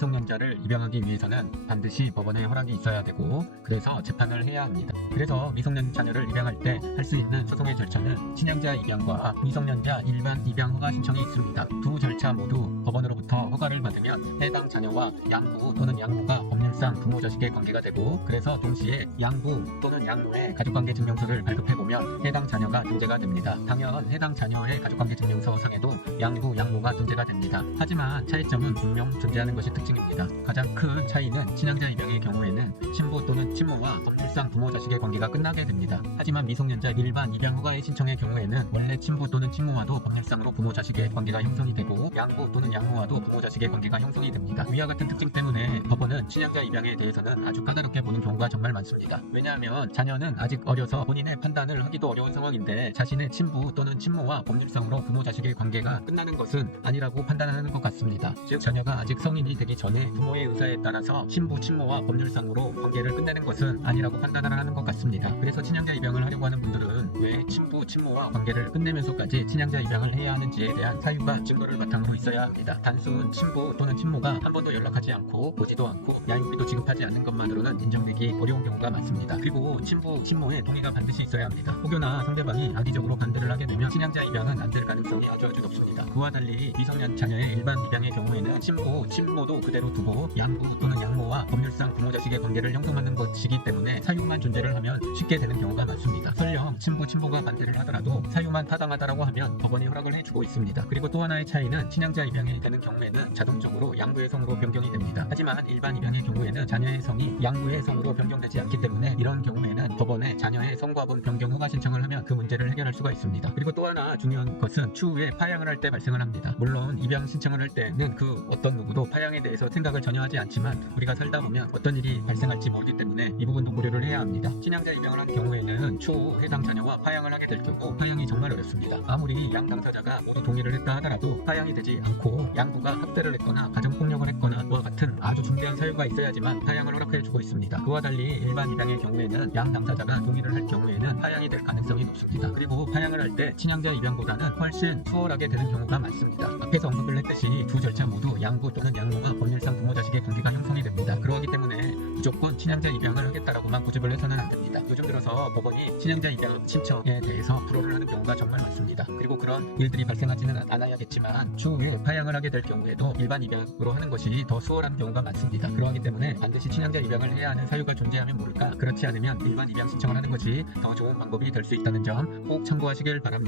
미성년자를 입양하기 위해서는 반드시 법원의 허락이 있어야 되고 그래서 재판을 해야 합니다. 그래서 미성년 자녀를 입양할 때 할 수 있는 소송의 절차는 친양자 입양과 미성년자 일반 입양 허가 신청이 있습니다. 두 절차 모두 법원으로부터 허가를 받으면 해당 자녀와 양부 또는 양모가 법률상 부모 자식의 관계가 되고 그래서 동시에 양부 또는 양모의 가족관계 증명서를 발급해보면 해당 자녀가 존재가 됩니다. 당연 해당 자녀의 가족관계 증명서 상에도 양부, 양모가 존재가 됩니다. 하지만 차이점은 분명 존재하는 것이 특징입니다. 가장 큰 차이는 친양자 입양의 경우에는 친부 또는 친모와 법률상 부모 자식의 관계가 끝나게 됩니다. 하지만 미성년자 일반 입양 허가의 신청의 경우에는 원래 친부 또는 친모와도 법률상으로 부모 자식의 관계가 형성이 되고 양부 또는 양모와도 부모 자식의 관계가 형성이 됩니다. 위와 같은 특징 때문에 법원은 친양자 입양에 대해서는 아주 까다롭게 보는 경우가 정말 많습니다. 왜냐하면 자녀는 아직 어려서 본인의 판단을 하기도 어려운 상황인데 자신의 친부 또는 친모와 법률상으로 부모 자식의 관계가 끝나는 것은 아니라고 판단하는 것 같습니다. 즉 자녀가 아직 성인이 되기 전에 부모의 의사에 따라서 친부, 친모와 법률상으로 관계를 끝내는 것은 아니라고 판단을 하는 것 같습니다. 그래서 친양자 입양을 하려고 하는 분들은 왜 친부, 친모와 관계를 끝내면서까지 친양자 입양을 해야 하는지에 대한 사유가 증거를 바탕으로 있어야 합니다. 단순 친부 또는 친모가 한 번도 연락하지 않고 보지도 않고 양육비도 지급하지 않는 것만으로는 인정되기 어려운 경우가 많습니다. 그리고 친부, 친모의 동의가 반드시 있어야 합니다. 혹여나 상대방이 악의적으로 반대를 하게 되면 친양자 입양은 안 될 가능성이 아주 높습니다. 그와 달리 미성년 자녀의 일반 입양의 경우에는 친부, 친모도 그대로 두고 양부 또는 양모와 법률상 부모 자식의 관계를 형성하는 것이기 때문에 사유만 존재를 하면 쉽게 되는 경우가 많습니다. 설령 친부, 친모가 반대를 하더라도 사유만 타당하다라고 하면 법원이 허락을 해주고 있습니다. 그리고 또 하나의 차이는 친양자 입양이 되는 경우에는 자동적으로 양부의 성으로 변경이 됩니다. 하지만 일반 입양의 경우에는 자녀의 성이 양부의 성으로 변경되지 않기 때문에 이런 경우에는 법원에 자녀의 성과분 변경 허가 신청을 하면 그 문제를 해결할 수가 있습니다. 그리고 또 하나 중요한 것은 추후에 파양을 할 때 발생을 합니다. 물론 입양 신청을 할 때는 그 어떤 누구도 파양에 대해서 생각을 전혀 하지 않지만 우리가 살다 보면 어떤 일이 발생할지 모르기 때문에 이 부분도 고려를 해야 합니다. 친양자 입양을 한 경우에는 추후 해당 자녀와 파양을 하게 될 경우 파양이 정말 어렵습니다. 아무리 양 당사자가 모두 동의를 했다 하더라도 파양이 되지 않고 양부가 학대를 했거나 가정폭력을 했거나 와 같은 아주 중대한 사유가 있어야지만 파양을 허락해주고 있습니다. 그와 달리 일반 입양의 경우에는 양 당사자가 동의를 할 경우에는 파양이 될 가능성이 높습니다. 그리고 파양을 할 때 친양자 입양보다는 훨씬 수월하게 되는 경우가 많습니다. 앞에서 언급을 했듯이 두 절차 모두 양부 또는 양모가 법률상 부모 자식의 관계가 형성이 됩니다. 그러기 때문에 무조건 친양자 입양을 하겠다라고만 고집을 해서는 안 됩니다. 요즘 들어서 법원이 친양자 입양 신청에 대해서 불허를 하는 경우가 정말 많습니다. 그리고 그런 일들이 발생하지는 않아야겠지만 추후에 파양을 하게 될 경우에도 일반 입양으로 하는 것이 더 수월한 경우가 많습니다. 그러기 때문에 반드시 친양자 입양을 해야 하는 사유가 존재하면 모를까 그렇지 않으면 일반 입양 신청을 하는 것이 더 좋은 방법이 될 수 있다는 점 꼭 참고하시길 바랍니다.